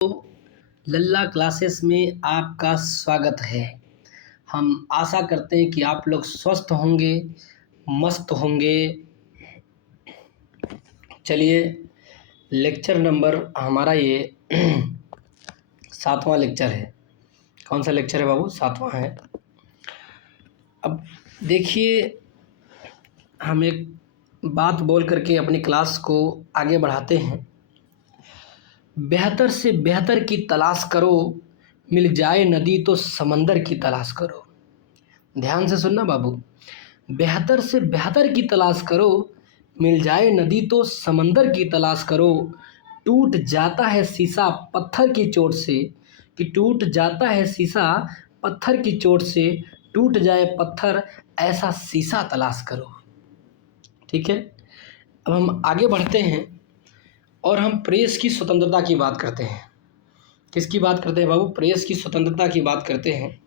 लल्ला classes में आपका स्वागत है। हम आशा करते हैं कि आप लोग स्वस्थ होंगे, मस्त होंगे। चलिए, लेक्चर नंबर हमारा ये 7वां लेक्चर है। कौन सा लेक्चर है बाबू? 7वां है। अब देखिए, हम एक बात बोल करके अपनी क्लास को आगे बढ़ाते हैं। बेहतर से बेहतर की तलाश करो, मिल जाए नदी तो समंदर की तलाश करो। ध्यान से सुनना बाबू। बेहतर से बेहतर की तलाश करो, मिल जाए नदी तो समंदर की तलाश करो। टूट जाता है शीशा पत्थर की चोट से, कि टूट जाता है शीशा पत्थर की चोट से। टूट जाए पत्थर ऐसा शीशा तलाश करो। ठीक है, अब हम आगे बढ़ते हैं और हम प्रेस की स्वतंत्रता की बात करते हैं। किसकी बात करते हैं बाबू? प्रेस की स्वतंत्रता की बात करते हैं।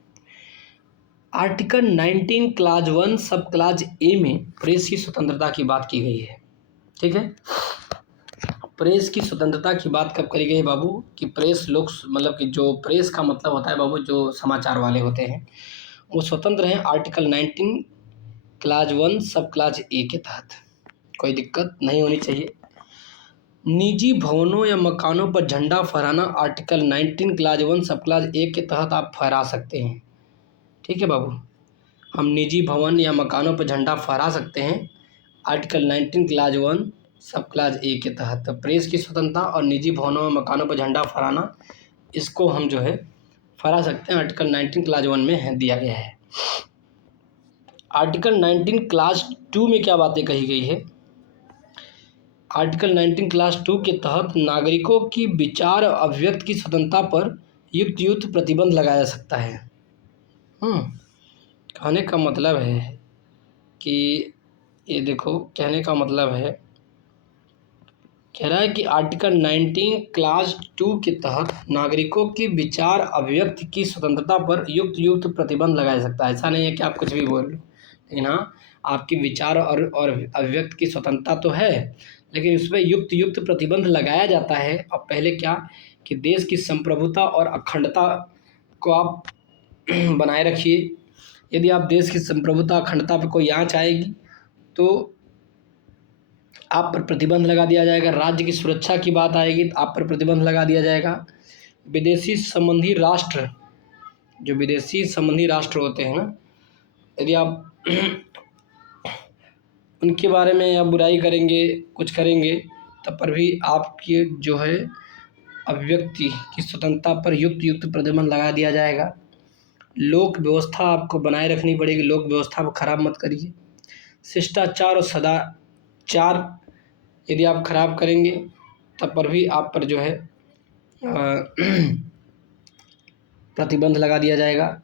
आर्टिकल 19 क्लाज 1 सब क्लाज ए में प्रेस की स्वतंत्रता की बात की गई है। ठीक है, प्रेस की स्वतंत्रता की बात कब करी गई है बाबू? कि प्रेस लोग, मतलब कि जो प्रेस का मतलब होता है बाबू, जो समाचार वाले होते हैं, वो स्वतंत्र हैं आर्टिकल 19 क्लाज 1 सब क्लाज ए के तहत। कोई दिक्कत नहीं होनी चाहिए। निजी भवनों या मकानों पर झंडा फहराना आर्टिकल 19 क्लाज 1 सब क्लाज ए के तहत आप फहरा सकते हैं। ठीक है बाबू, हम निजी भवन या मकानों पर झंडा फहरा सकते हैं आर्टिकल 19 क्लाज 1 सब क्लाज ए के तहत। तो प्रेस की स्वतंत्रता और निजी भवनों में मकानों पर झंडा फहराना, इसको हम जो है फहरा सकते हैं, आर्टिकल 19 क्लाज 1 में है दिया गया है। आर्टिकल 19 क्लास 2 में क्या बातें कही गई है? आर्टिकल 19 क्लास 2 के तहत नागरिकों की विचार और अभिव्यक्ति की स्वतंत्रता पर युक्त प्रतिबंध लगाया जा सकता है। कहने का मतलब है कि ये देखो, कहने का मतलब है, कह रहा है कि आर्टिकल 19 क्लास 2 के तहत नागरिकों की विचार अभिव्यक्ति की स्वतंत्रता पर युक्त प्रतिबंध लगाया जा सकता है। ऐसा नहीं है कि आप कुछ भी बोल लो, लेकिन हाँ, आपकी विचार और अभिव्यक्ति की स्वतंत्रता तो है, लेकिन इस पर युक्त प्रतिबंध लगाया जाता है। अब पहले क्या कि देश की संप्रभुता और अखंडता को आप बनाए रखिए। यदि आप देश की संप्रभुता अखंडता पर कोई आँच आएगी तो आप पर प्रतिबंध लगा दिया जाएगा। राज्य की सुरक्षा की बात आएगी तो आप पर प्रतिबंध लगा दिया जाएगा। विदेशी संबंधी राष्ट्र, जो विदेशी संबंधी राष्ट्र होते हैं ना, यदि आप उनके बारे में आप बुराई करेंगे, कुछ करेंगे, तब पर भी आपकी जो है अभिव्यक्ति की स्वतंत्रता पर युक्त प्रतिबंध लगा दिया जाएगा। लोक व्यवस्था आपको बनाए रखनी पड़ेगी, लोक व्यवस्था को खराब मत करिए। शिष्टाचार और सदाचार यदि आप खराब करेंगे तब पर भी आप पर जो है प्रतिबंध लगा दिया जाएगा।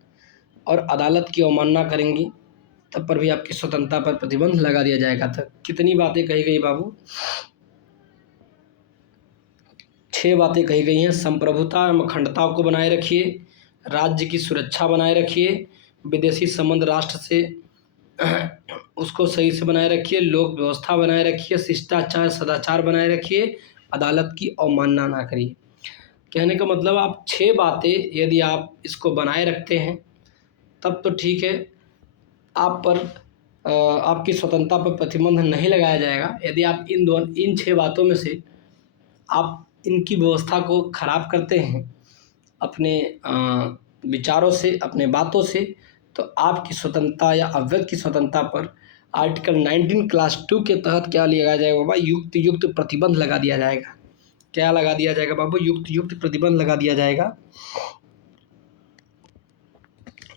और अदालत की अवमानना करेंगी तब पर भी आपकी स्वतंत्रता पर प्रतिबंध लगा दिया जाएगा। तो कितनी बातें कही गई बाबू? 6 बातें कही गई हैं। संप्रभुता एवं अखंडता को बनाए रखिए, राज्य की सुरक्षा बनाए रखिए, विदेशी संबंध राष्ट्र से उसको सही से बनाए रखिए, लोक व्यवस्था बनाए रखिए, शिष्टाचार सदाचार बनाए रखिए, अदालत की अवमानना ना करिए। कहने का मतलब आप 6 बातें यदि आप इसको बनाए रखते हैं तब तो ठीक है, आप पर आपकी स्वतंत्रता पर प्रतिबंध नहीं लगाया जाएगा। यदि आप इन 6 बातों में से आप इनकी व्यवस्था को खराब करते हैं अपने विचारों से, अपने बातों से, तो आपकी स्वतंत्रता या अभिव्यक्ति की स्वतंत्रता पर आर्टिकल 19 क्लास 2 के तहत क्या लिया जाएगा बाबा? युक्त प्रतिबंध लगा दिया जाएगा। क्या लगा दिया जाएगा बाबू? युक्त प्रतिबंध लगा दिया जाएगा।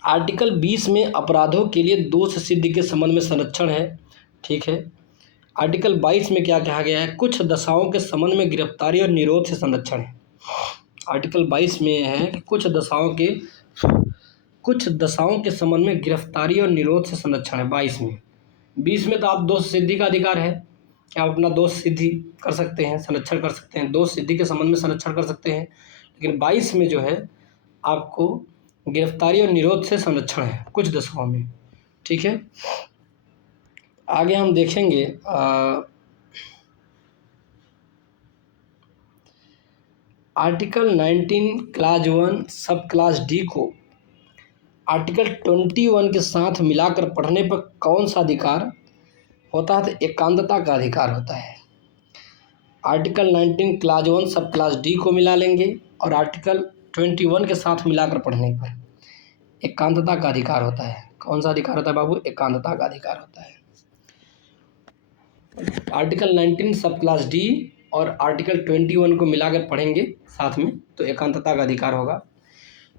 आर्टिकल 20 में अपराधों के लिए दोष सिद्धि के संबंध में संरक्षण है। ठीक है, आर्टिकल 22 में क्या कहा गया है? कुछ दशाओं के संबंध में गिरफ्तारी और निरोध से संरक्षण है। आर्टिकल 22 में है कि कुछ दशाओं के संबंध में गिरफ्तारी और निरोध से संरक्षण है 22 में। 20 में तो आप दोष सिद्धि का अधिकार है कि आप अपना दोष सिद्धि कर सकते हैं, संरक्षण कर सकते हैं, दोष सिद्धि के संबंध में संरक्षण कर सकते हैं। लेकिन 22 में जो है आपको गिरफ्तारी और निरोध से संरक्षण है कुछ दशाओं में। ठीक है, आगे हम देखेंगे आर्टिकल 19 क्लास 1 सब क्लास डी को आर्टिकल 21 के साथ मिलाकर पढ़ने पर कौन सा अधिकार होता है? तो एकांतता का अधिकार होता है। आर्टिकल 19 क्लास 1 सब क्लास डी को मिला लेंगे और आर्टिकल 21 के साथ मिलाकर पढ़ने पर एकांतता का अधिकार होता है। कौन सा अधिकार होता है बाबू? एकांतता का अधिकार होता है। आर्टिकल 19 सब क्लास डी और आर्टिकल 21 को मिलाकर पढ़ेंगे साथ में तो एकांतता का अधिकार होगा।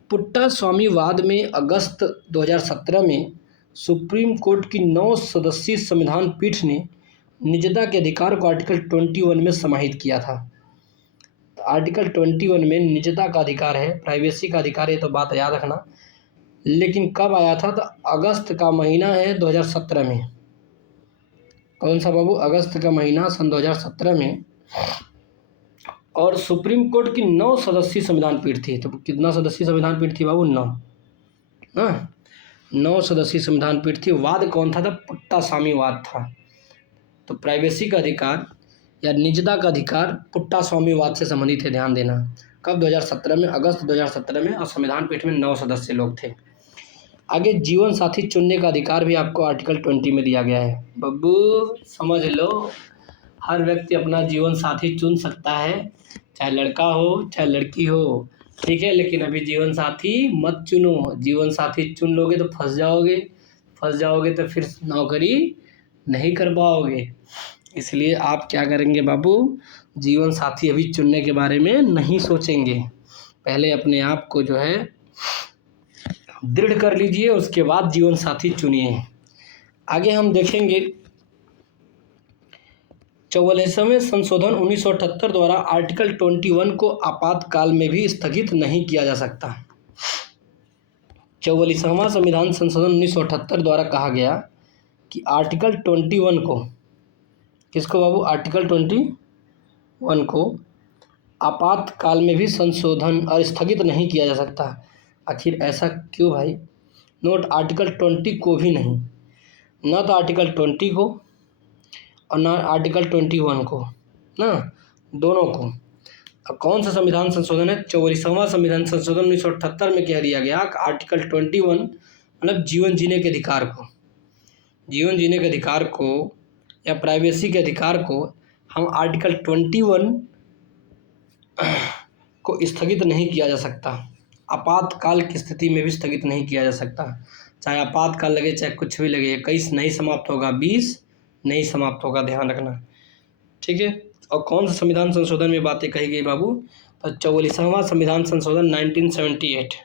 पुट्टा स्वामीवाद में अगस्त 2017 में सुप्रीम कोर्ट की 9 सदस्यीय संविधान पीठ ने निजता के अधिकार को आर्टिकल 21 में समाहित किया था। तो आर्टिकल 21 में निजता का अधिकार है, प्राइवेसी का अधिकार है, तो बात याद रखना। लेकिन कब आया था? तो अगस्त का महीना है 2017 में। कौन सा बाबू? अगस्त का महीना सन 2017 में। और सुप्रीम कोर्ट की 9 सदस्यीय संविधान पीठ थी। तो कितना सदस्यीय संविधान पीठ थी बाबू? 9 ना, 9 सदस्यीय संविधान पीठ थी। वाद कौन था? पुट्टा स्वामीवाद था। तो प्राइवेसी का अधिकार या निजता का अधिकार पुट्टा स्वामीवाद से संबंधित है, ध्यान देना। कब? 2017 में, अगस्त 2017 में। और संविधान पीठ में 9 सदस्य लोग थे। आगे जीवन साथी चुनने का अधिकार भी आपको आर्टिकल 20 में दिया गया है। बब्बू समझ लो, हर व्यक्ति अपना जीवन साथी चुन सकता है, चाहे लड़का हो चाहे लड़की हो, ठीक है। लेकिन अभी जीवन साथी मत चुनो। जीवन साथी चुन लोगे तो फंस जाओगे तो फिर नौकरी नहीं कर पाओगे। इसलिए आप क्या करेंगे बाबू? जीवन साथी अभी चुनने के बारे में नहीं सोचेंगे। पहले अपने आप को जो है दृढ़ कर लीजिए, उसके बाद जीवन साथी चुनिए। आगे हम देखेंगे 44वें संशोधन 1978 द्वारा आर्टिकल 21 को आपातकाल में भी स्थगित नहीं किया जा सकता। 44वां संविधान संशोधन 1978 द्वारा कहा गया कि आर्टिकल 21 को, किसको बाबू? आर्टिकल 21 को आपातकाल में भी संशोधन और स्थगित नहीं किया जा सकता। आखिर ऐसा क्यों भाई? नोट, आर्टिकल 20 को भी नहीं, ना तो आर्टिकल 20 को और ना आर्टिकल 21 को, ना दोनों को। अब कौन सा संविधान संशोधन है? 44वां संविधान संशोधन 1978 में कह दिया गया कि आर्टिकल 21 मतलब जीवन जीने के अधिकार को, जीवन जीने के अधिकार को या प्राइवेसी के अधिकार को हम आर्टिकल 21 को स्थगित नहीं किया जा सकता। आपातकाल की स्थिति में भी स्थगित नहीं किया जा सकता। चाहे आपातकाल लगे चाहे कुछ भी लगे, 21 नहीं समाप्त होगा, 20 नहीं समाप्त होगा, ध्यान रखना, ठीक है। और कौन सा संविधान संशोधन में बातें कही गई बाबू? तो 44वां संविधान संशोधन 1978,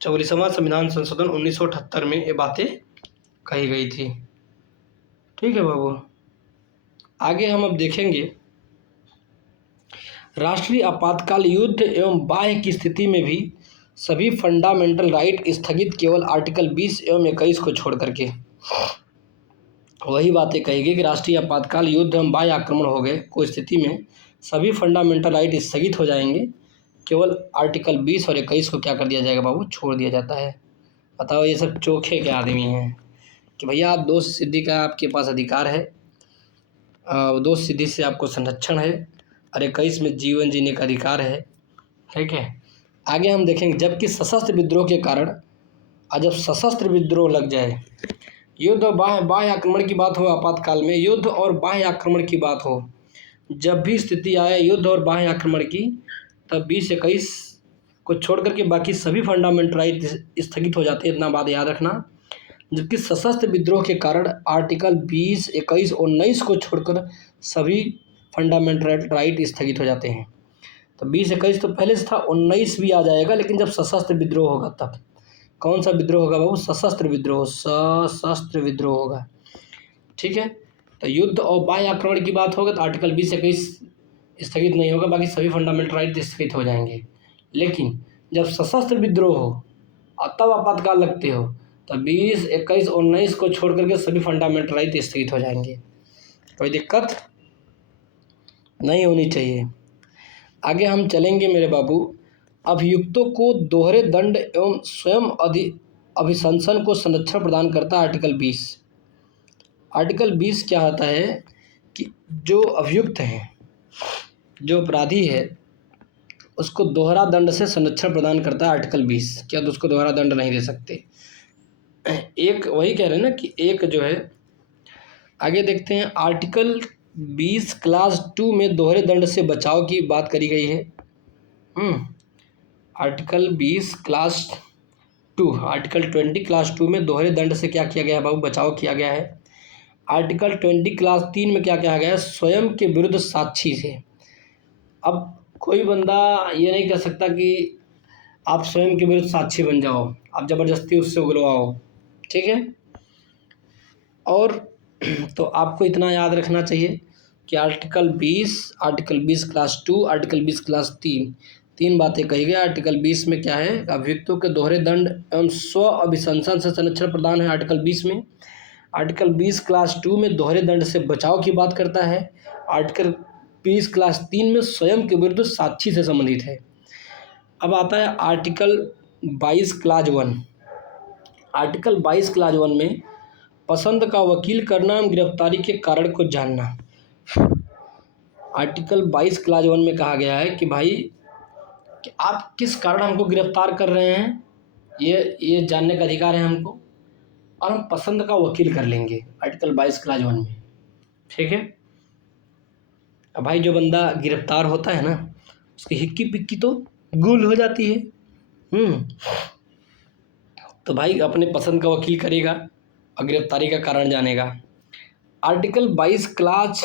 44वां संविधान संशोधन 1978 में ये बातें कही गई थी, ठीक है बाबू। आगे हम अब देखेंगे राष्ट्रीय आपातकाल, युद्ध एवं बाह्य की स्थिति में भी सभी फंडामेंटल राइट स्थगित केवल आर्टिकल 20 एवं 21 को छोड़ करके। वही बातें कही गई कि राष्ट्रीय आपातकाल, युद्ध एवं बाह्य आक्रमण हो गए कोई स्थिति में सभी फंडामेंटल राइट स्थगित हो जाएंगे, केवल आर्टिकल 20 और 21 को क्या कर दिया जाएगा बाबू? छोड़ दिया जाता है। बताओ ये सब चोखे के आदमी हैं कि भैया आप दोष सिद्धि का आपके पास अधिकार है, दोष सिद्धि से आपको संरक्षण है, और 21 में जीवन जीने का अधिकार है, ठीक है। आगे हम देखेंगे जबकि सशस्त्र विद्रोह के कारण, और जब सशस्त्र विद्रोह लग जाए, युद्ध और बाह्य आक्रमण की बात हो, आपातकाल में युद्ध और बाह्य आक्रमण की बात हो, जब भी स्थिति आए युद्ध और बाह्य आक्रमण की, तब 20-21 को छोड़ करके बाकी सभी फंडामेंटल राइट स्थगित हो जाते हैं। इतना बात याद रखना। जबकि सशस्त्र विद्रोह के कारण आर्टिकल 20, 21 और 19 को छोड़कर सभी फंडामेंटल राइट स्थगित हो जाते हैं। तो 20-21 तो पहले से था, 19 भी आ जाएगा, लेकिन जब सशस्त्र विद्रोह होगा तब। कौन सा विद्रोह होगा बाबू? सशस्त्र विद्रोह, सशस्त्र विद्रोह होगा, ठीक है। तो युद्ध और बाह्य आक्रमण की बात होगा तो आर्टिकल 20-21 स्थगित नहीं होगा, बाकी सभी फंडामेंटल राइट स्थगित हो जाएंगे। लेकिन जब सशस्त्र विद्रोह हो और तब आपातकाल लगते हो, तो 20, 21 और 19 को छोड़ करके सभी फंडामेंटल राइट स्थगित हो जाएंगे। कोई दिक्कत नहीं होनी चाहिए। आगे हम चलेंगे मेरे बाबू। अभियुक्तों को दोहरे दंड एवं स्वयं अभिशंसन को संरक्षण प्रदान करता है आर्टिकल 20। आर्टिकल 20 क्या होता है कि जो अभियुक्त हैं, जो अपराधी है, उसको दोहरा दंड से संरक्षण प्रदान करता है आर्टिकल 20। क्या तो उसको दोहरा दंड नहीं दे सकते। एक वही कह रहे हैं ना कि एक जो है, आगे देखते हैं आर्टिकल 20 क्लास 2 में दोहरे दंड से बचाव की बात करी गई है। आर्टिकल 20 क्लास 2, आर्टिकल 20 क्लास 2 में दोहरे दंड से क्या किया गया है बाबू, बचाव किया गया है। आर्टिकल 20 क्लास 3 में क्या कहा गया है, स्वयं के विरुद्ध साक्षी से। अब कोई बंदा ये नहीं कह सकता कि आप स्वयं के विरुद्ध साक्षी बन जाओ, आप ज़बरदस्ती उससे उगलवाओ, ठीक है। और तो आपको इतना याद रखना चाहिए कि आर्टिकल 20 क्लास 2, आर्टिकल 20 क्लास 3, तीन बातें कही गई। आर्टिकल 20 में क्या है, अभियुक्तों के दोहरे दंड एवं स्व अभिशंसन से संरक्षण प्रदान है आर्टिकल 20 में। आर्टिकल 20 क्लास 2 में दोहरे दंड से बचाव की बात करता है। आर्टिकल 20 क्लास 3 में स्वयं के विरुद्ध साक्षी से संबंधित है। अब आता है आर्टिकल 22 क्लास 1। आर्टिकल 22 क्लास 1 में पसंद का वकील करना एवं गिरफ्तारी के कारण को जानना। आर्टिकल 22 क्लास 1 में कहा गया है कि भाई कि आप किस कारण हमको गिरफ्तार कर रहे हैं, ये जानने का अधिकार है हमको, और हम पसंद का वकील कर लेंगे आर्टिकल 22 क्लास 1 में, ठीक है। अब भाई जो बंदा गिरफ्तार होता है ना, उसकी हिक्की पिक्की तो गुल हो जाती है। तो भाई अपने पसंद का वकील करेगा और गिरफ्तारी का कारण जानेगा। आर्टिकल 22 क्लास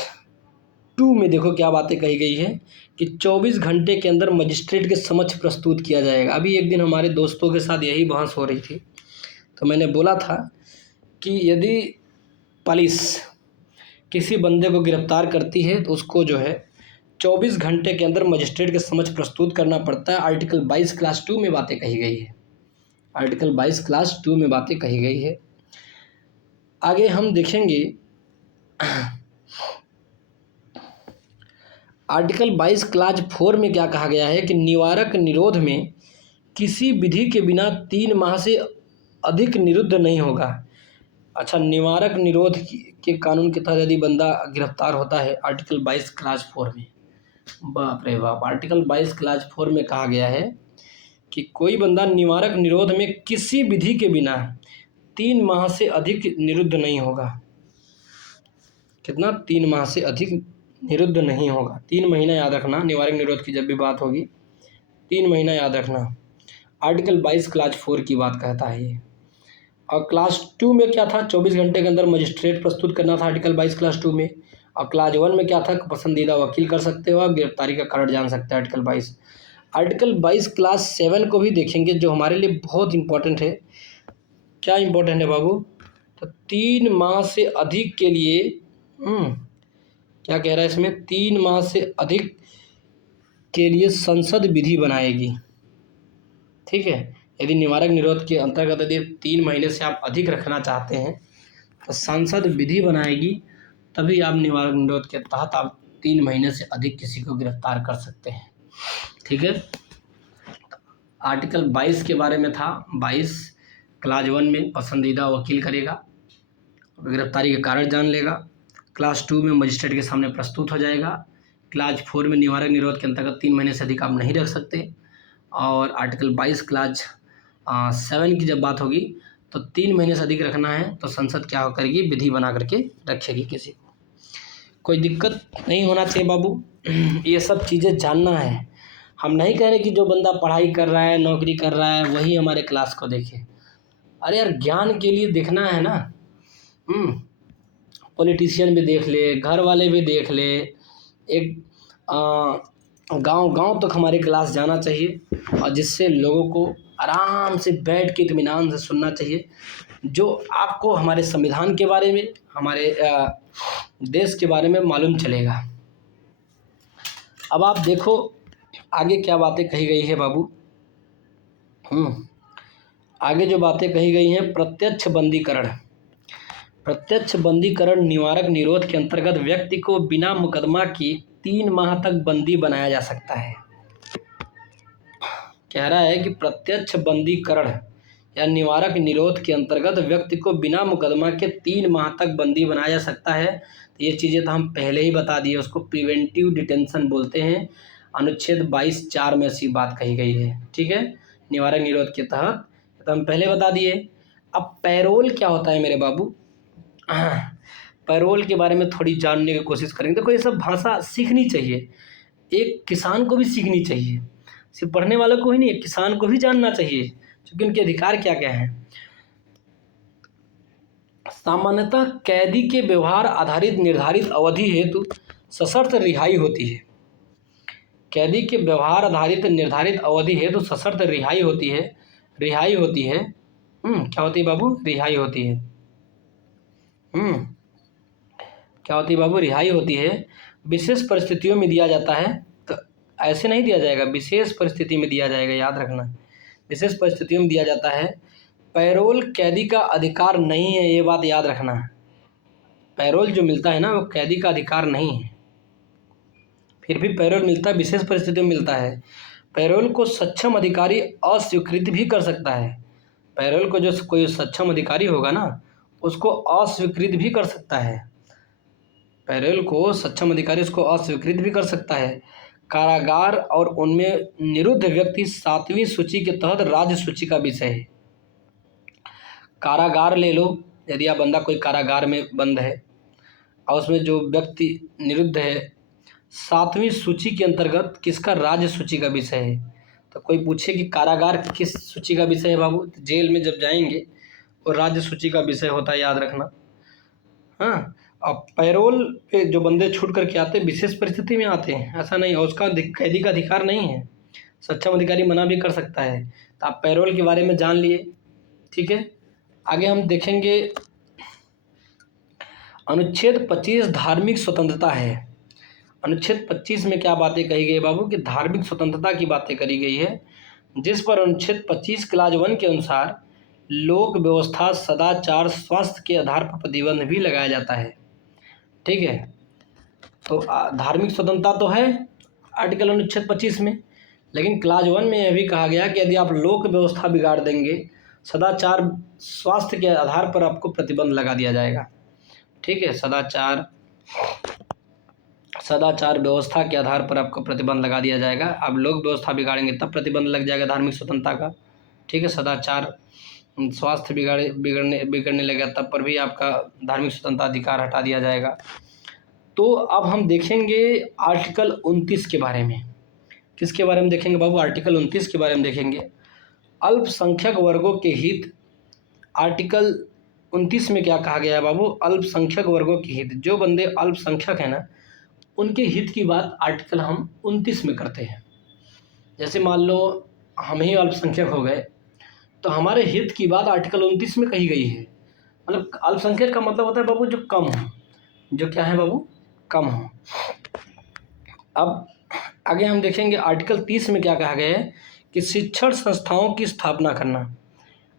2 में देखो क्या बातें कही गई है कि 24 घंटे के अंदर मजिस्ट्रेट के समक्ष प्रस्तुत किया जाएगा। अभी एक दिन हमारे दोस्तों के साथ यही बहस हो रही थी, तो मैंने बोला था कि यदि पुलिस किसी बंदे को गिरफ्तार करती है तो उसको जो है 24 घंटे के अंदर मजिस्ट्रेट के समक्ष प्रस्तुत करना पड़ता है। आर्टिकल 22 क्लास 2 में बातें कही गई है। आर्टिकल 22 क्लास 2 में बातें कही गई है। आगे हम देखेंगे आर्टिकल 22 क्लास 4 में क्या कहा गया है कि निवारक निरोध में किसी विधि के बिना 3 माह से अधिक निरुद्ध नहीं होगा। अच्छा, निवारक निरोध के कानून के तहत यदि बंदा गिरफ्तार होता है आर्टिकल 22 क्लास 4 में, बाप रे बाप, आर्टिकल 22 क्लास 4 में कहा गया है कि कोई बंदा निवारक निरोध में किसी विधि के बिना 3 माह से अधिक निरुद्ध नहीं होगा। कितना? 3 माह से अधिक निरुद्ध नहीं होगा। 3 महीना याद रखना, निवारक निरोध की जब भी बात होगी 3 महीना याद रखना। आर्टिकल 22 क्लास 4 की बात कहता है ये। और क्लास 2 में क्या था, 24 घंटे के अंदर मजिस्ट्रेट प्रस्तुत करना था आर्टिकल 22 क्लास 2 में। और क्लास 1 में क्या था, पसंदीदा वकील कर सकते हो, आप गिरफ्तारी का कारण जान सकते हैं आर्टिकल 22। आर्टिकल 22 क्लास 7 को भी देखेंगे जो हमारे लिए बहुत इंपॉर्टेंट है। क्या इंपॉर्टेंट है बाबू? तो 3 माह से अधिक के लिए क्या कह रहा है इसमें, 3 माह से अधिक के लिए संसद विधि बनाएगी, ठीक है। यदि निवारक निरोध के अंतर्गत यदि 3 महीने से आप अधिक रखना चाहते हैं तो संसद विधि बनाएगी, तभी आप निवारक निरोध के तहत आप 3 महीने से अधिक किसी को गिरफ्तार कर सकते हैं, ठीक है। आर्टिकल 22 के बारे में था। 22 क्लास 1 में पसंदीदा वकील करेगा, गिरफ्तारी के कारण जान लेगा। क्लास 2 में मजिस्ट्रेट के सामने प्रस्तुत हो जाएगा। क्लास 4 में निवारक निरोध के अंतर्गत 3 महीने से अधिक आप नहीं रख सकते। और आर्टिकल 22 क्लास 7 की जब बात होगी तो 3 महीने से अधिक रखना है तो संसद क्या करेगी, विधि बना करके रखेगी किसी को। कोई दिक्कत नहीं होना चाहिए बाबू, ये सब चीज़ें जानना है। हम नहीं कह रहे कि जो बंदा पढ़ाई कर रहा है, नौकरी कर रहा है, वही हमारे क्लास को देखे। अरे यार, ज्ञान के लिए देखना है ना। पॉलिटिशियन भी देख ले, घर वाले भी देख ले, एक गांव तक हमारे क्लास जाना चाहिए, और जिससे लोगों को आराम से बैठ के इत्मीनान से सुनना चाहिए, जो आपको हमारे संविधान के बारे में, हमारे देश के बारे में मालूम चलेगा। अब आप देखो आगे क्या बातें कही गई है बाबू। आगे जो बातें कही गई हैं, प्रत्यक्ष बंदीकरण। प्रत्यक्ष बंदीकरण निवारक निरोध के अंतर्गत व्यक्ति को बिना मुकदमा की 3 माह तक बंदी बनाया जा सकता है। कह रहा है कि प्रत्यक्ष बंदीकरण या निवारक निरोध के अंतर्गत व्यक्ति को बिना मुकदमा के 3 माह तक बंदी बनाया जा सकता है। ये चीज़ें तो हम पहले ही बता दिए, उसको प्रिवेंटिव डिटेंशन बोलते हैं। अनुच्छेद 22(4) में ऐसी बात कही गई है। ठीक है, निवारक निरोध के तहत, तो हम पहले बता दिए। अब पैरोल क्या होता है मेरे बाबू? पैरोल के बारे में थोड़ी जानने की कोशिश करेंगे। देखो, ये सब भाषा सीखनी चाहिए, एक किसान को भी सीखनी चाहिए, सिर्फ पढ़ने वालों को ही नहीं, एक किसान को भी जानना चाहिए, क्योंकि उनके अधिकार क्या क्या हैं। सामान्यतः कैदी के व्यवहार आधारित निर्धारित अवधि हेतु सशर्त रिहाई होती है। कैदी के व्यवहार आधारित निर्धारित अवधि हेतु सशर्त रिहाई होती है। रिहाई होती है। क्या होती है बाबू? रिहाई होती है। क्या होती है बाबू? रिहाई होती है। विशेष परिस्थितियों में दिया जाता है, तो ऐसे नहीं दिया जाएगा, विशेष परिस्थिति में दिया जाएगा, याद रखना। विशेष परिस्थितियों में दिया जाता है। पैरोल कैदी का अधिकार नहीं है, ये बात याद रखना। पैरोल जो मिलता है ना, वो कैदी का अधिकार नहीं है, फिर भी पैरोल मिलता है, विशेष परिस्थितियों में मिलता है। पैरोल को सक्षम अधिकारी अस्वीकृत भी कर सकता है। पैरोल को जो कोई सक्षम अधिकारी होगा ना, उसको अस्वीकृत भी कर सकता है। पैरोल को सक्षम अधिकारी उसको अस्वीकृत भी कर सकता है। कारागार और उनमें निरुद्ध व्यक्ति 7वीं सूची के तहत राज्य सूची का विषय है। कारागार ले लो, यदि आप बंदा कोई कारागार में बंद है और उसमें जो व्यक्ति निरुद्ध है, 7वीं सूची के अंतर्गत किसका राज्य सूची का विषय है। तो कोई पूछे कि कारागार किस सूची का विषय है बाबू, तो जेल में जब जाएंगे वो राज्य सूची का विषय होता है, याद रखना। हाँ, अब पैरोल पे जो बंदे छूट करके आते हैं विशेष परिस्थिति में आते हैं, ऐसा नहीं है, उसका कैदी का अधिकार नहीं है, सक्षम अधिकारी मना भी कर सकता है। तो आप पैरोल के बारे में जान लिए। ठीक है, आगे हम देखेंगे अनुच्छेद 25 धार्मिक स्वतंत्रता है। अनुच्छेद 25 में क्या बातें कही गई बाबू? कि धार्मिक स्वतंत्रता की बातें करी गई है, जिस पर अनुच्छेद 25 क्लाज 1 के अनुसार लोक व्यवस्था, सदाचार, स्वास्थ्य के आधार पर प्रतिबंध भी लगाया जाता है। ठीक है, तो धार्मिक स्वतंत्रता तो है आर्टिकल अनुच्छेद 25 में, लेकिन क्लाज 1 में यह भी कहा गया कि यदि आप लोक व्यवस्था बिगाड़ देंगे, सदाचार, स्वास्थ्य के आधार पर आपको प्रतिबंध लगा दिया जाएगा। ठीक है, सदाचार व्यवस्था के आधार पर आपको प्रतिबंध लगा दिया जाएगा। आप लोक व्यवस्था बिगाड़ेंगे तब प्रतिबंध लग जाएगा धार्मिक स्वतंत्रता का। ठीक है, सदाचार, स्वास्थ्य बिगड़ने लगेगा तब पर भी आपका धार्मिक स्वतंत्रता अधिकार हटा दिया जाएगा। तो अब हम देखेंगे आर्टिकल 29 के बारे में। किसके बारे में देखेंगे बाबू? आर्टिकल 29 के बारे में देखेंगे। अल्पसंख्यक वर्गों के हित। आर्टिकल 29 में क्या कहा गया है बाबू? अल्पसंख्यक वर्गों के हित। जो बंदे अल्पसंख्यक हैं ना, उनके हित की बात आर्टिकल हम 29 में करते हैं। जैसे मान लो हम ही अल्पसंख्यक हो गए, तो हमारे हित की बात आर्टिकल 29 में कही गई है। मतलब अल्पसंख्यक का मतलब होता है बाबू जो कम हो, जो क्या है बाबू? कम हो। अब आगे हम देखेंगे आर्टिकल 30 में क्या कहा गया है कि शिक्षण संस्थाओं की स्थापना करना।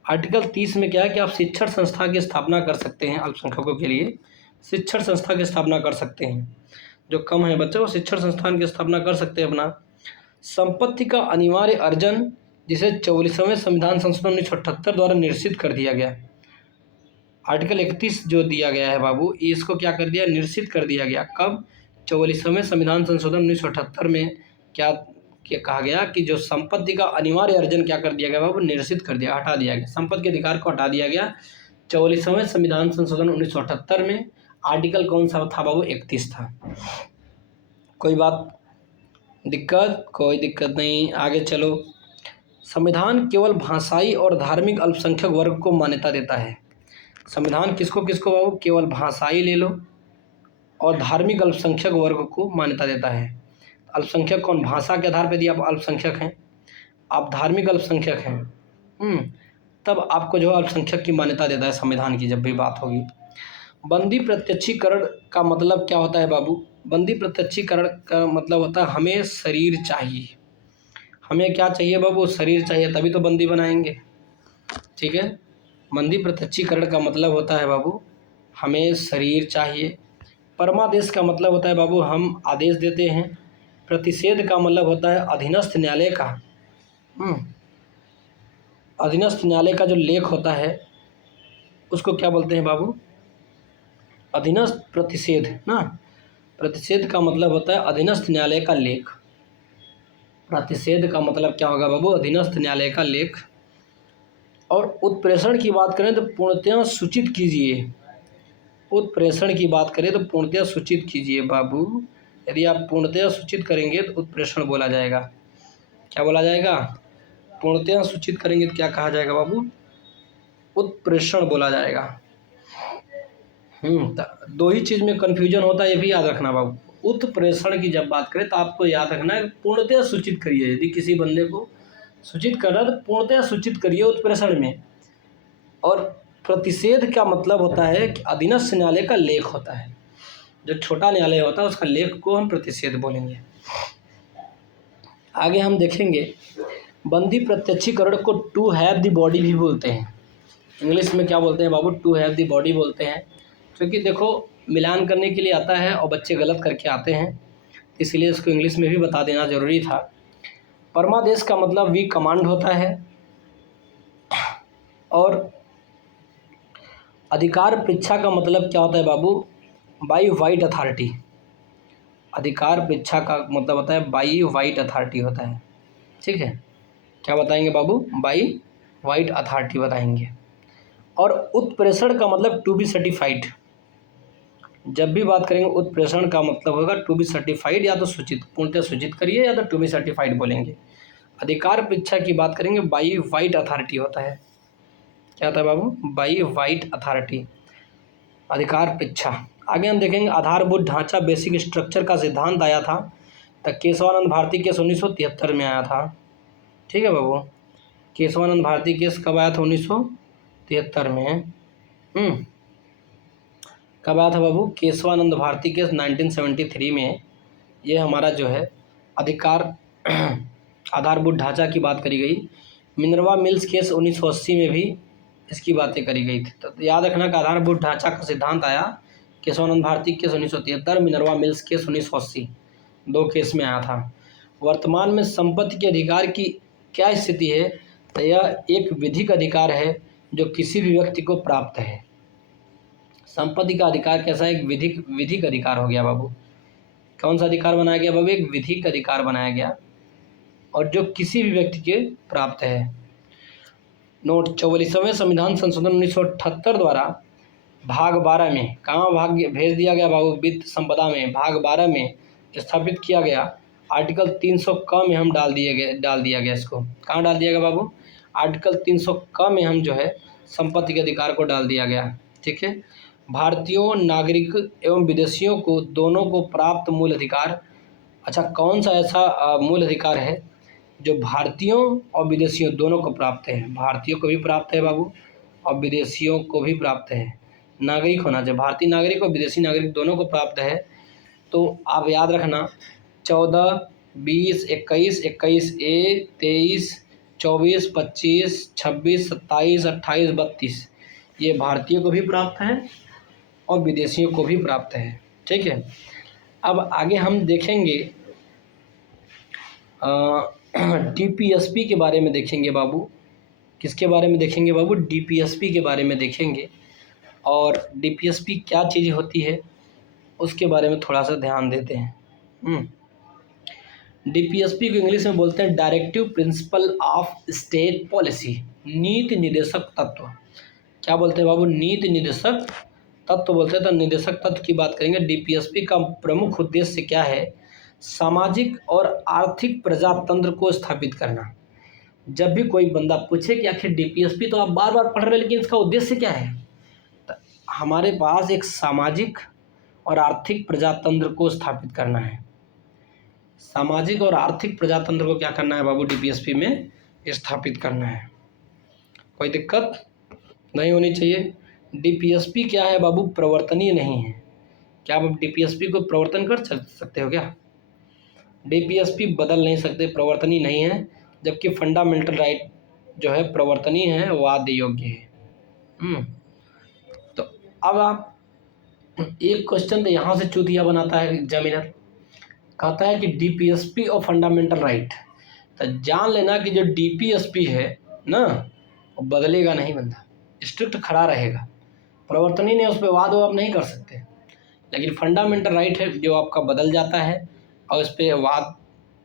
आर्टिकल 30 में क्या है कि आप शिक्षण संस्था की स्थापना कर सकते हैं, अल्पसंख्यकों के लिए शिक्षण संस्था की स्थापना कर सकते हैं। जो कम है बच्चे वो शिक्षण संस्थान की स्थापना कर सकते हैं अपना। संपत्ति का अनिवार्य अर्जन, जिसे 44वें संविधान संशोधन 1978 द्वारा निश्चित कर दिया गया। आर्टिकल 31 जो दिया गया है बाबू, इसको क्या कर दिया? निश्चित कर दिया गया। कब? 44वें संविधान संशोधन 1978 में क्या कहा गया कि जो संपत्ति का अनिवार्य अर्जन क्या कर दिया गया बाबू? निश्चित कर दिया, हटा दिया गया, संपत्ति के अधिकार को हटा दिया गया 44वें संविधान संशोधन 1978 में। आर्टिकल कौन सा था बाबू? 31 था। कोई बात दिक्कत? कोई दिक्कत नहीं, आगे चलो। संविधान केवल भाषाई और धार्मिक अल्पसंख्यक वर्ग को मान्यता देता है। संविधान किसको किसको बाबू? केवल भाषाई ले लो और धार्मिक अल्पसंख्यक वर्ग को मान्यता देता है। अल्पसंख्यक कौन? भाषा के आधार पर यदि आप अल्पसंख्यक हैं, आप धार्मिक अल्पसंख्यक हैं, तब आपको जो अल्पसंख्यक की मान्यता देता है संविधान की जब भी बात होगी। बंदी प्रत्यक्षीकरण का मतलब क्या होता है बाबू? बंदी प्रत्यक्षीकरण का मतलब होता है हमें शरीर चाहिए। हमें क्या चाहिए बाबू? शरीर चाहिए, तभी तो बंदी बनाएंगे। ठीक है, बंदी प्रत्यक्षीकरण का मतलब होता है बाबू हमें शरीर चाहिए। परमादेश का मतलब होता है बाबू हम आदेश देते हैं। प्रतिषेध का मतलब होता है अधीनस्थ न्यायालय का, अधीनस्थ न्यायालय का जो लेख होता है उसको क्या बोलते हैं बाबू? अधीनस्थ प्रतिषेध ना। प्रतिषेध का मतलब होता है अधीनस्थ न्यायालय का लेख। प्रतिषेध का मतलब क्या होगा बाबू? अधीनस्थ न्यायालय का लेख। और उत्प्रेषण की बात करें तो पूर्णतया सूचित कीजिए। उत्प्रेषण की बात करें तो पूर्णतया सूचित कीजिए बाबू। यदि आप पूर्णतया सूचित करेंगे तो उत्प्रेषण बोला जाएगा। क्या बोला जाएगा? पूर्णतया सूचित करेंगे तो क्या कहा जाएगा बाबू? उत्प्रेषण बोला जाएगा। दो ही चीज़ में कन्फ्यूजन होता है, ये भी याद रखना बाबू। उत्प्रेषण की जब बात करें तो आपको याद रखना है पूर्णतया सूचित करिए। यदि किसी बंदे को सूचित करना तो पूर्णतया सूचित करिए उत्प्रेषण में। और प्रतिषेध का मतलब होता है कि अधीनस्थ न्यायालय का लेख होता है। जो छोटा न्यायालय होता है उसका लेख को हम प्रतिषेध बोलेंगे। आगे हम देखेंगे बंदी प्रत्यक्षीकरण को टू हैव द बॉडी भी बोलते हैं। इंग्लिश में क्या बोलते हैं बाबू? टू हैव द बॉडी बोलते हैं। क्योंकि देखो मिलान करने के लिए आता है और बच्चे गलत करके आते हैं, इसलिए इसको इंग्लिश में भी बता देना ज़रूरी था। परमादेश का मतलब वी कमांड होता है। और अधिकार परीक्षा का मतलब क्या होता है बाबू? By white authority. अधिकार परीक्षा का मतलब होता है बाई वाइट अथॉरिटी होता है। ठीक है, क्या बताएंगे बाबू? बाई वाइट अथॉरिटी बताएंगे। और उत्प्रेषण का मतलब टू बी सर्टिफाइड। जब भी बात करेंगे उत्प्रेषण का मतलब होगा टू बी सर्टिफाइड, या तो सूचित, पूर्णतः सूचित करिए, या तो टू बी सर्टिफाइड बोलेंगे। अधिकार परीक्षा की बात करेंगे बाई वाइट अथॉरिटी होता है। क्या होता है बाबू? बाई वाइट अथॉरिटी, अधिकार परीक्षा। आगे हम देखेंगे आधारभूत ढांचा बेसिक स्ट्रक्चर का सिद्धांत आया था तो केशवानंद भारती केस 1973 में आया था। ठीक है बाबू, केशवानंद भारती केस कब आया था? 1973 में। कब आया था बाबू? केशवानंद भारती केस 1973 में। ये हमारा जो है अधिकार आधारभूत ढांचा की बात करी गई। मिनर्वा मिल्स केस 1980 में भी इसकी बातें करी गई थी। तो याद रखना कि आधारभूत ढांचा का सिद्धांत आया Kesavananda Bharati case 1973, Minerva Mills case 1980, दो केस में आया था। वर्तमान में संपत्ति के अधिकार की क्या स्थिति है? तो यह एक विधिक अधिकार है जो किसी भी व्यक्ति को प्राप्त है। संपत्ति का अधिकार कैसा है? एक विधिक अधिकार हो गया बाबू। कौन सा अधिकार बनाया गया बाबू? एक विधिक अधिकार बनाया गया, और जो किसी भी व्यक्ति के प्राप्त है। नोट 44वें संविधान संशोधन 1978 द्वारा भाग 12 में, कहाँ भाग भेज दिया गया बाबू? वित्त संपदा में भाग 12 में स्थापित किया गया। आर्टिकल 300 क में हम डाल दिया गया इसको। कहाँ डाल दिया गया बाबू? आर्टिकल 300 क में हम जो है संपत्ति के अधिकार को डाल दिया गया। ठीक है, भारतीयों, नागरिक एवं विदेशियों को दोनों को प्राप्त मूल अधिकार। अच्छा, कौन सा ऐसा मूल अधिकार है जो भारतीयों और विदेशियों दोनों को प्राप्त है? भारतीयों को भी प्राप्त है बाबू और विदेशियों को भी प्राप्त है। नागरिक होना चाहिए, भारतीय नागरिक और विदेशी नागरिक दोनों को प्राप्त है। तो आप याद रखना 14, 20, 21, 21A, 23, 24, 25, 26, 27, 28, 32 ये भारतीयों को भी प्राप्त है और विदेशियों को भी प्राप्त है। ठीक है, अब आगे हम देखेंगे डीपीएसपी के बारे में देखेंगे बाबू। किसके बारे में देखेंगे बाबू? डीपीएसपी के बारे में देखेंगे। और डीपीएसपी क्या चीज़ होती है उसके बारे में थोड़ा सा ध्यान देते हैं। डीपीएसपी को इंग्लिश में बोलते हैं directive principle of state policy, नीति निर्देशक तत्व। क्या बोलते हैं बाबू? नीति निर्देशक तत्व बोलते हैं। तो निर्देशक तत्व की बात करेंगे। डीपीएसपी का प्रमुख उद्देश्य क्या है? सामाजिक और आर्थिक प्रजातंत्र को स्थापित करना। जब भी कोई बंदा पूछे कि आखिर डीपीएसपी तो आप बार बार पढ़ रहे हैं लेकिन इसका उद्देश्य क्या है, तो हमारे पास एक सामाजिक और आर्थिक प्रजातंत्र को स्थापित करना है। सामाजिक और आर्थिक प्रजातंत्र को क्या करना है बाबू? डीपीएसपी में स्थापित करना है। कोई दिक्कत नहीं होनी चाहिए। डीपीएसपी क्या है बाबू? प्रवर्तनीय नहीं है। क्या आप डीपीएसपी को प्रवर्तन कर सकते हो क्या? डीपीएसपी बदल नहीं सकते, प्रवर्तनीय नहीं है। जबकि फंडामेंटल राइट जो है प्रवर्तनीय है, वाद्य योग्य है। तो अब आप एक क्वेश्चन तो यहाँ से चूतिया बनाता है एग्जामिनर, कहता है कि डीपीएसपी और फंडामेंटल राइट। तो जान लेना कि जो डीपीएसपी है ना वो बदलेगा नहीं, बंदा स्ट्रिक्ट खड़ा रहेगा। प्रवर्तनीय नहीं, उस पर वाद आप नहीं कर सकते। लेकिन फंडामेंटल राइट है जो आपका बदल जाता है और इस पर वाद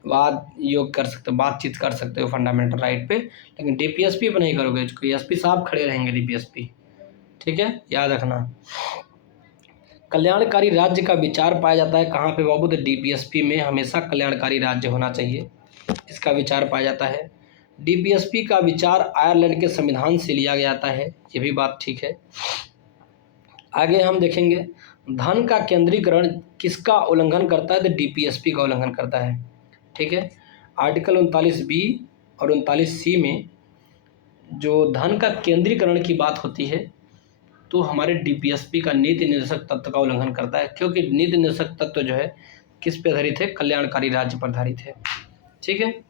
वाद योग कर सकते हो, बातचीत कर सकते हो फंडामेंटल राइट पे, लेकिन डीपीएसपी पे नहीं करोगे, एसपी साहब खड़े रहेंगे डीपीएसपी। ठीक है, याद रखना। कल्याणकारी राज्य का विचार पाया जाता है कहाँ पे बाबू? तो डीपीएसपी में हमेशा कल्याणकारी राज्य होना चाहिए, इसका विचार पाया जाता है। डीपीएसपी का विचार आयरलैंड के संविधान से लिया जाता है, ये भी बात ठीक है। आगे हम देखेंगे धन का केंद्रीकरण किसका उल्लंघन करता है? तो डीपीएसपी का उल्लंघन करता है। ठीक है, आर्टिकल 39B और 39C में जो धन का केंद्रीकरण की बात होती है तो हमारे डीपीएसपी का नीति निर्देशक तत्व का उल्लंघन करता है, क्योंकि नीति निर्देशक तत्व जो है किस पे आधारित है? कल्याणकारी राज्य पर आधारित है। ठीक है,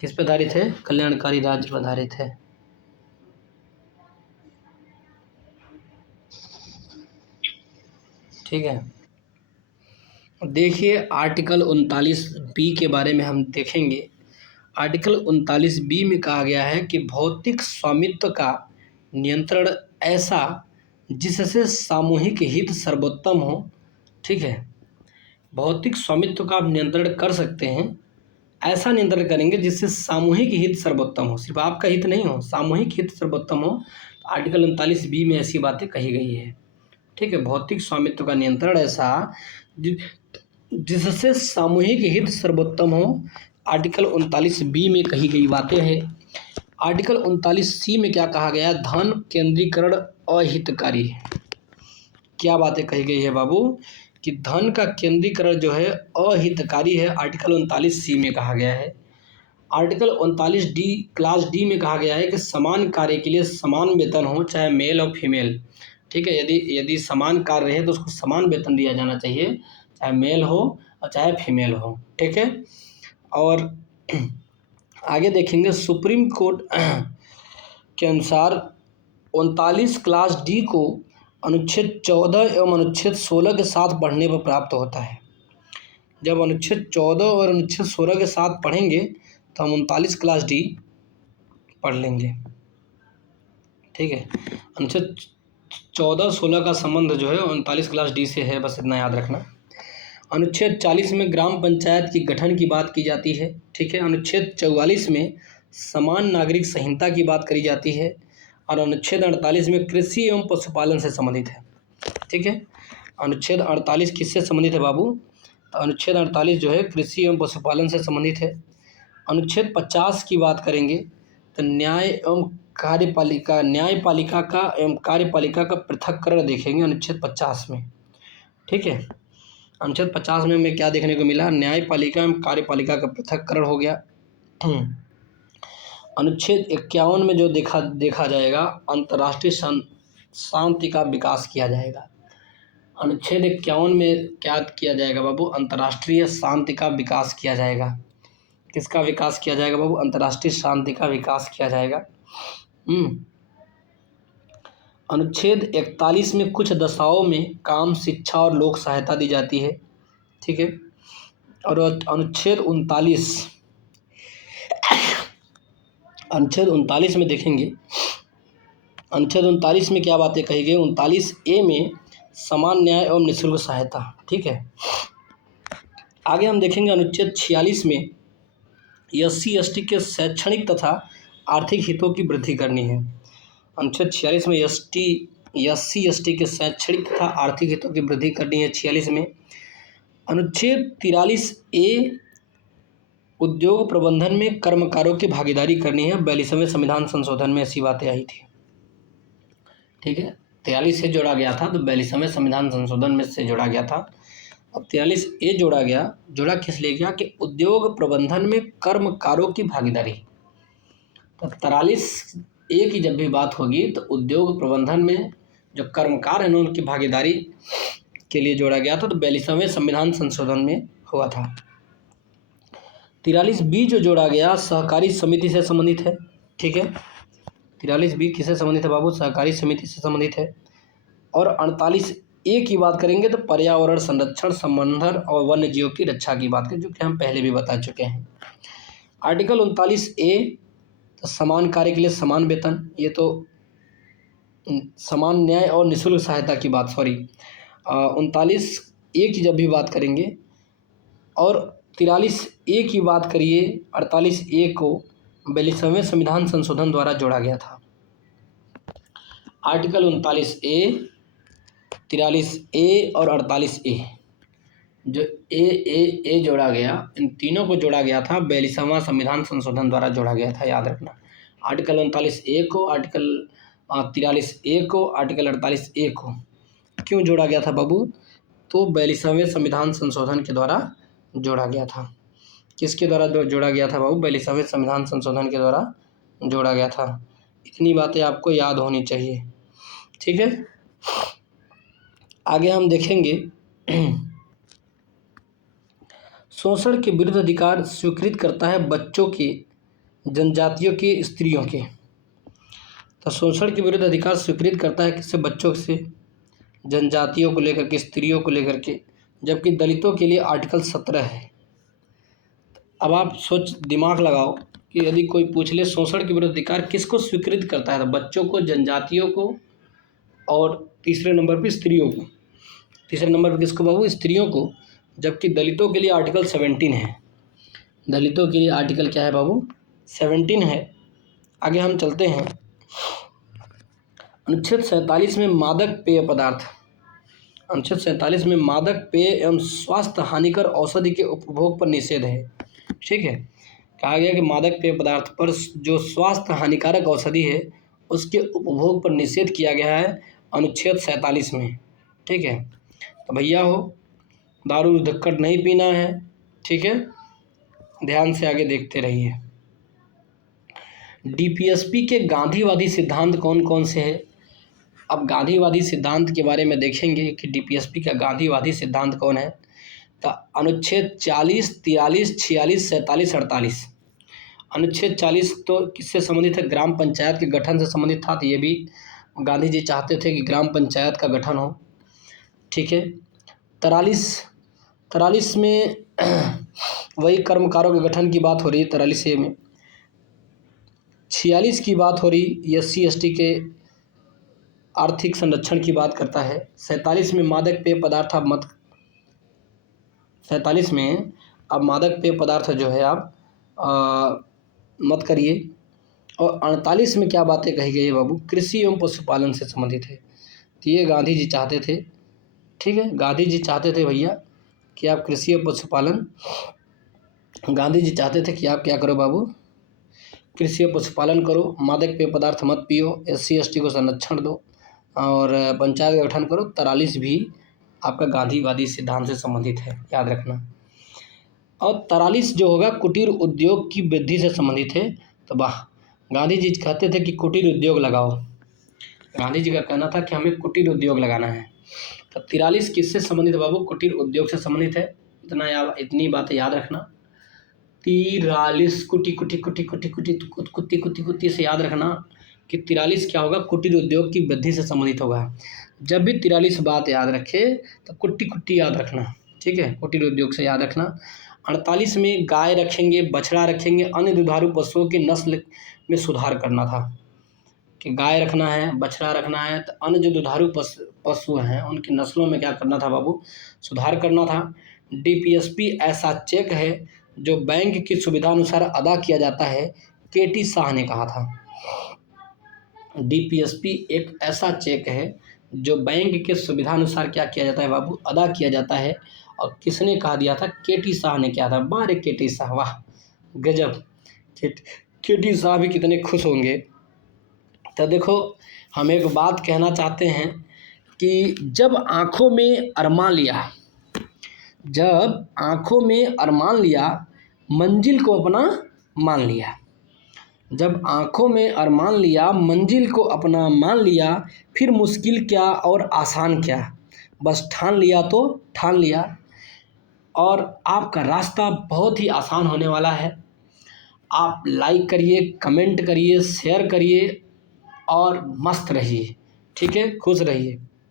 किस पे आधारित है? कल्याणकारी राज्य पर आधारित है। ठीक है, देखिए आर्टिकल 39B के बारे में हम देखेंगे। आर्टिकल 39B में कहा गया है कि भौतिक स्वामित्व का नियंत्रण ऐसा जिससे सामूहिक हित सर्वोत्तम हो। ठीक है, भौतिक स्वामित्व का आप नियंत्रण कर सकते हैं, ऐसा नियंत्रण करेंगे जिससे सामूहिक हित सर्वोत्तम हो, सिर्फ आपका हित नहीं हो, सामूहिक हित सर्वोत्तम हो। तो आर्टिकल 39B में ऐसी बातें कही गई है। ठीक है, भौतिक स्वामित्व का नियंत्रण ऐसा जिससे सामूहिक हित सर्वोत्तम हो, आर्टिकल 39B में कही गई बातें हैं। आर्टिकल 39C में क्या कहा गया? धन केंद्रीकरण अहितकारी। क्या बातें कही गई है बाबू? कि धन का केंद्रीकरण जो है अहितकारी है, आर्टिकल 39C में कहा गया है। आर्टिकल 39D क्लास डी में कहा गया है कि समान कार्य के लिए समान वेतन हो, चाहे मेल और फीमेल। ठीक है, यदि समान कार्य है तो उसको समान वेतन दिया जाना चाहिए, चाहे मेल हो और चाहे फीमेल हो। ठीक है, और आगे देखेंगे सुप्रीम कोर्ट के अनुसार 39 क्लास डी को अनुच्छेद 14 एवं अनुच्छेद 16 के साथ पढ़ने पर प्राप्त होता है। जब अनुच्छेद 14 और अनुच्छेद 16 के साथ पढ़ेंगे तो हम 39 क्लास डी पढ़ लेंगे। ठीक है, अनुच्छेद 14-16 का संबंध जो है 39 क्लास डी से है, बस इतना याद रखना। अनुच्छेद 40 में ग्राम पंचायत की गठन की बात की जाती है। ठीक है, अनुच्छेद 44 में समान नागरिक संहिता की बात करी जाती है, और अनुच्छेद 48 में कृषि एवं पशुपालन से संबंधित है। ठीक है, अनुच्छेद 48 किससे संबंधित है बाबू? तो अनुच्छेद 48 जो है कृषि एवं पशुपालन से संबंधित है। अनुच्छेद 50 की बात करेंगे तो न्यायपालिका का एवं कार्यपालिका का पृथक्करण देखेंगे अनुच्छेद 50 में। ठीक है, अनुच्छेद 50 में हमें क्या देखने को मिला? न्यायपालिका एवं कार्यपालिका का पृथक्करण हो गया। अनुच्छेद 51 में जो देखा जाएगा, अंतर्राष्ट्रीय शांति का विकास किया जाएगा। अनुच्छेद 51 में क्या किया जाएगा बाबू? अंतर्राष्ट्रीय शांति का विकास किया जाएगा। किसका विकास किया जाएगा बाबू? अंतर्राष्ट्रीय शांति का विकास किया जाएगा। अनुच्छेद 41 में कुछ दशाओं में काम, शिक्षा और लोक सहायता दी जाती है। ठीक है, और अनुच्छेद 39 में देखेंगे, अनुच्छेद 39 में क्या बातें कही गई? 39A में समान न्याय एवं निःशुल्क सहायता। ठीक है, आगे हम देखेंगे अनुच्छेद 46 में SC/ST के शैक्षणिक तथा आर्थिक हितों की वृद्धि करनी है। अनुच्छेद 46 में SC/ST के शैक्षणिक तथा आर्थिक हितों की वृद्धि करनी है। 46 में अनुच्छेद 43A उद्योग प्रबंधन में कर्मकारों की भागीदारी करनी है। 42वें संविधान संशोधन में ऐसी बातें आई थी। ठीक है, 43 से जोड़ा गया था, तो 42वें संविधान संशोधन में से जोड़ा गया था। अब 43A जोड़ा किस लिए गया? कि उद्योग प्रबंधन में कर्मकारों की भागीदारी। तो 43A की जब भी बात होगी तो उद्योग प्रबंधन में जो कर्मकार हैं उनकी भागीदारी के लिए जोड़ा गया था, तो 42वें संविधान संशोधन में हुआ था। 43B जो जोड़ा गया सहकारी समिति से संबंधित है। ठीक है, 43B किससे संबंधित है बाबू? सहकारी समिति से संबंधित है। और 48A की बात करेंगे तो पर्यावरण संरक्षण, संवर्धन और वन्य जीवों की रक्षा की बात करें, जो कि हम पहले भी बता चुके हैं। आर्टिकल 39A तो समान कार्य के लिए समान वेतन, ये तो समान न्याय और निःशुल्क सहायता की बात, 39A की जब भी बात करेंगे, और 43A की बात करिए, 48A को 42वें संविधान संशोधन द्वारा जोड़ा गया था। आर्टिकल 39A, 43A और 48A जो ए जोड़ा गया, इन तीनों को जोड़ा गया था, 42वां संविधान संशोधन द्वारा जोड़ा गया था, याद रखना। आर्टिकल 39A को, आर्टिकल 43A को, आर्टिकल 48A को क्यों जोड़ा गया था बाबू? तो 42वें संविधान संशोधन के द्वारा जोड़ा गया था। किसके द्वारा जोड़ा गया था बाबू? 42वें संविधान संशोधन के द्वारा जोड़ा गया था। इतनी बातें आपको याद होनी चाहिए, ठीक है। आगे हम देखेंगे शोषण के विरुद्ध अधिकार स्वीकृत करता है बच्चों के, जनजातियों के, स्त्रियों के। तो शोषण के विरुद्ध अधिकार स्वीकृत करता है किससे? बच्चों से, जनजातियों को लेकर के, स्त्रियों को लेकर के, जबकि दलितों के लिए आर्टिकल 17 है। अब आप दिमाग लगाओ कि यदि कोई पूछ ले शोषण के विरुद्ध अधिकार किसको स्वीकृत करता है, तो बच्चों को, जनजातियों को, और तीसरे नंबर पर स्त्रियों को। तीसरे नंबर पर किसको बाबू? स्त्रियों को। जबकि दलितों के लिए आर्टिकल 17 है। दलितों के लिए आर्टिकल क्या है बाबू? 17 है। आगे हम चलते हैं। अनुच्छेद 47 में मादक पेय पदार्थ, अनुच्छेद 47 में मादक पेय एवं स्वास्थ्य हानिकर औषधि के उपभोग पर निषेध है, ठीक है। कहा गया कि मादक पेय पदार्थ पर जो स्वास्थ्य हानिकारक औषधि है उसके उपभोग पर निषेध किया गया है अनुच्छेद 47 में, ठीक है। तो भैया हो, दारू धक्कड़ नहीं पीना है, ठीक है। ध्यान से आगे देखते रहिए। डीपीएसपी के गांधीवादी सिद्धांत कौन कौन से हैं? अब गांधीवादी सिद्धांत के बारे में देखेंगे कि डीपीएसपी का गांधीवादी सिद्धांत कौन है। तो अनुच्छेद 40, 43, 46, 47, 48। अनुच्छेद 40 तो किससे संबंधित है? ग्राम पंचायत के गठन से संबंधित था। तो ये भी गांधी जी चाहते थे कि ग्राम पंचायत का गठन हो, ठीक है। 43 में वही कर्मकारों के गठन की बात हो रही है 43A में। 46 की बात हो रही SC/ST के आर्थिक संरक्षण की बात करता है। 47 में मादक पेय पदार्थ आप 47 में अब मादक पेय पदार्थ जो है आप मत करिए। और 48 में क्या बातें कही गई है बाबू? कृषि एवं पशुपालन से संबंधित है। तो ये गांधी जी चाहते थे, ठीक है। गांधी जी चाहते थे भैया कि आप कृषि और पशुपालन, गांधी जी चाहते थे कि आप क्या करो बाबू? कृषि और पशुपालन करो, मादक पेय पदार्थ मत पियो, SC/ST को संरक्षण दो और पंचायत का गठन करो। 43 भी आपका गांधीवादी सिद्धांत से संबंधित है, याद रखना। और 43 जो होगा कुटीर उद्योग की वृद्धि से संबंधित है। तो वाह, गांधी जी कहते थे कि कुटीर उद्योग लगाओ। गांधी जी का कहना था कि हमें कुटीर उद्योग लगाना है। तो 43 किससे संबंधित है बाबू? कुटीर उद्योग से संबंधित है। इतनी बातें याद रखना। 43 कुटी से याद रखना कि 43 क्या होगा? कुटीर उद्योग की वृद्धि से संबंधित होगा। जब भी 43 बात याद रखे तो कुट्टी याद रखना, ठीक है। कुटीर उद्योग से याद रखना। 48 में गाय रखेंगे, बछड़ा रखेंगे, अन्य दुधारू पशुओं की नस्ल में सुधार करना था कि गाय रखना है, बछड़ा रखना है, तो अन्य जो दुधारू पशु हैं उनकी नस्लों में क्या करना था बाबू? सुधार करना था। डीपीएसपी ऐसा चेक है जो बैंक की सुविधा अनुसार अदा किया जाता है, KT शाह ने कहा था। डीपीएसपी एक ऐसा चेक है जो बैंक के सुविधा अनुसार क्या किया जाता है बाबू? अदा किया जाता है। और किसने कहा दिया था? KT शाह ने किया था। बारे KT शाह, वाह गजब। KT शाह भी कितने खुश होंगे। तो देखो, हम एक बात कहना चाहते हैं कि जब आँखों में अरमान लिया, मंजिल को अपना मान लिया। जब आँखों में अरमान लिया, मंजिल को अपना मान लिया, फिर मुश्किल क्या और आसान क्या, बस ठान लिया तो ठान लिया। और आपका रास्ता बहुत ही आसान होने वाला है। आप लाइक करिए, कमेंट करिए, शेयर करिए और मस्त रहिए, ठीक है। खुश रहिए।